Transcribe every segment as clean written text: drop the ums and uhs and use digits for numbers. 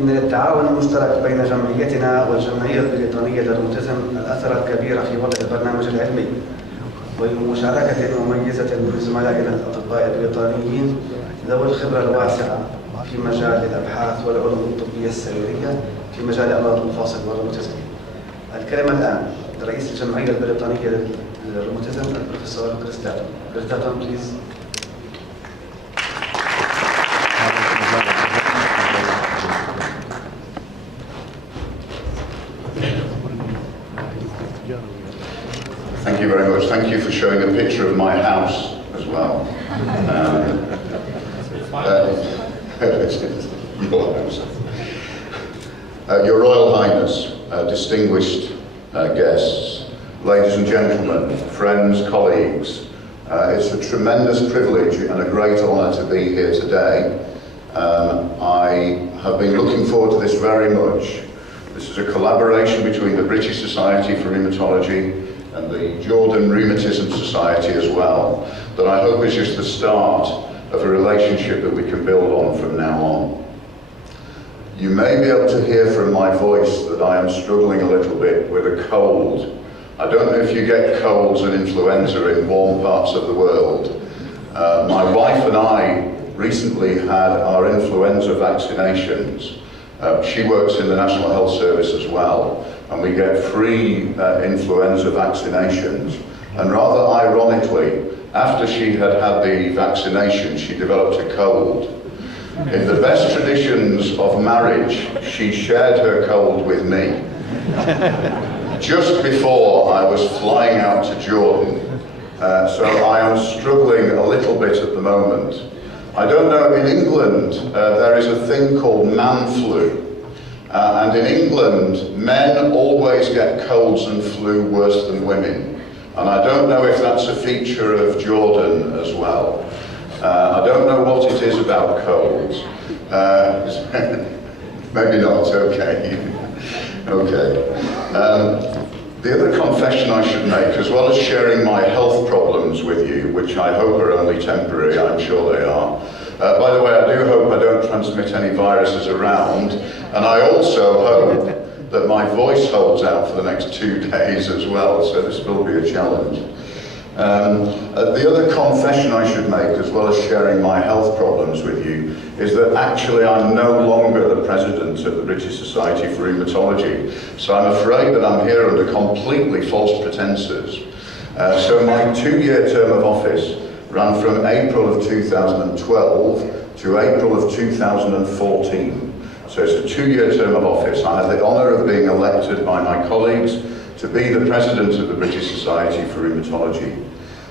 إن التعاون المشترك بين جمعيتنا والجمعية البريطانية للأوتيزم الأثر الكبير في وضع البرنامج العلمي، وبمشاركة مميزة من زملائنا الأطباء البريطانيين ذوي الخبرة الواسعة في مجال الأبحاث والعلوم الطبية السريرية في مجال أمراض المفاصل والروماتيزم. الكلمة الآن لرئيس الجمعية البريطانية للروماتيزم البروفيسور كريستاتون. كريستاتون بليز. Thank you very much. Thank you for showing a picture of my house as well. Your house. Your Royal Highness, distinguished guests, ladies and gentlemen, friends, colleagues, it's a tremendous privilege and a great honour to be here today. I have been looking forward to this very much. This is a collaboration between the British Society for Rheumatology and the Jordan Rheumatism Society as well, that I hope is just the start of a relationship that we can build on from now on. You may be able to hear from my voice that I am struggling a little bit with a cold. I don't know if you get colds and influenza in warm parts of the world. My wife and I recently had our influenza vaccinations. She works in the National Health Service as well, and we get free influenza vaccinations. And rather ironically, after she had had the vaccination, she developed a cold. In the best traditions of marriage, she shared her cold with me. Just before I was flying out to Jordan, so I am struggling a little bit at the moment. I don't know, in England there is a thing called man flu. And in England, men always get colds and flu worse than women. And I don't know if that's a feature of Jordan as well. I don't know what it is about colds. Maybe not, okay. Okay. The other confession I should make, as well as sharing my health problems with you, which I hope are only temporary, I'm sure they are. By the way, I do hope I don't transmit any viruses around, and I also hope that my voice holds out for the next 2 days as well, so this will be a challenge. The other confession I should make, as well as sharing my health problems with you, is that actually I'm no longer the president of the British Society for Rheumatology, so I'm afraid that I'm here under completely false pretenses. So my 2-year term of office ran from April of 2012 to April of 2014. So it's a 2-year term of office. I had the honour of being elected by my colleagues to be the president of the British Society for Rheumatology.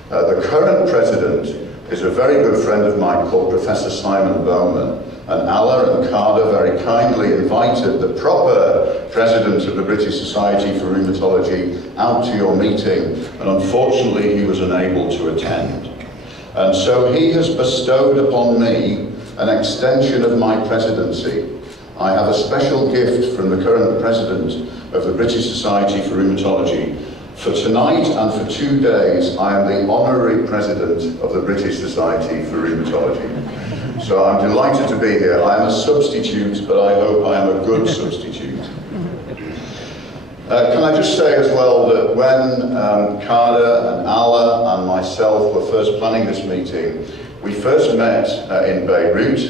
The current president is a very good friend of mine called Professor Simon Bowman, and Allah and Carter very kindly invited the proper president of the British Society for Rheumatology out to your meeting, and unfortunately he was unable to attend. And so he has bestowed upon me an extension of my presidency. I have a special gift from the current president of the British Society for Rheumatology. For tonight and for 2 days, I am the honorary president of the British Society for Rheumatology. So I'm delighted to be here. I am a substitute, but I hope I am a good substitute. Can I just say as well that when Carter and Allah and myself were first planning this meeting, we first met in Beirut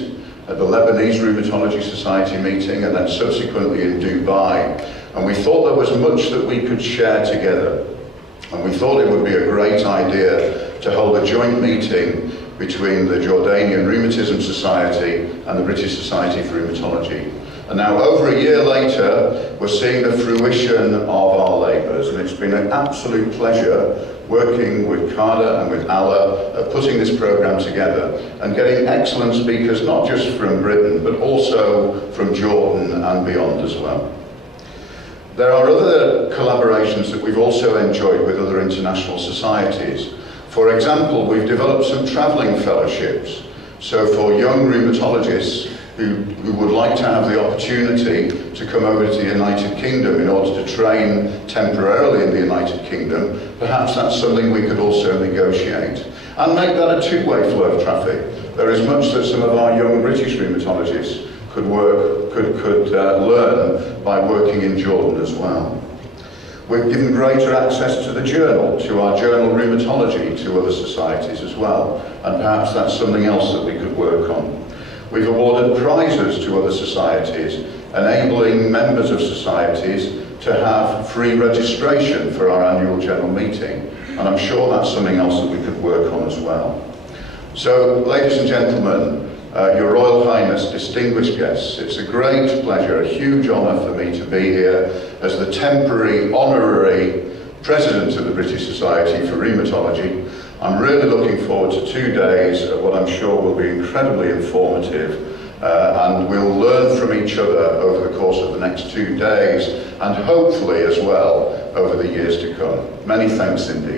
at the Lebanese Rheumatology Society meeting, and then subsequently in Dubai. And we thought there was much that we could share together. And we thought it would be a great idea to hold a joint meeting between the Jordanian Rheumatism Society and the British Society for Rheumatology. And now over a year later, we're seeing the fruition of our labours, and it's been an absolute pleasure working with Carter and with Allah at putting this programme together and getting excellent speakers, not just from Britain, but also from Jordan and beyond as well. There are other collaborations that we've also enjoyed with other international societies. For example, we've developed some travelling fellowships. So for young rheumatologists who would like to have the opportunity to come over to the United Kingdom in order to train temporarily in the United Kingdom, perhaps that's something we could also negotiate. And make that a two-way flow of traffic. There is much that some of our young British rheumatologists could learn by working in Jordan as well. We've given greater access to the journal, to our journal rheumatology, to other societies as well, and perhaps that's something else that we could work on. We've awarded prizes to other societies, enabling members of societies to have free registration for our annual general meeting, and I'm sure that's something else that we could work on as well. So, ladies and gentlemen, Your Royal Highness, distinguished guests, it's a great pleasure, a huge honour for me to be here as the temporary honorary President of the British Society for Rheumatology. I'm really looking forward to 2 days of what I'm sure will be incredibly informative, and we'll learn from each other over the course of the next 2 days, and hopefully as well over the years to come. Many thanks indeed.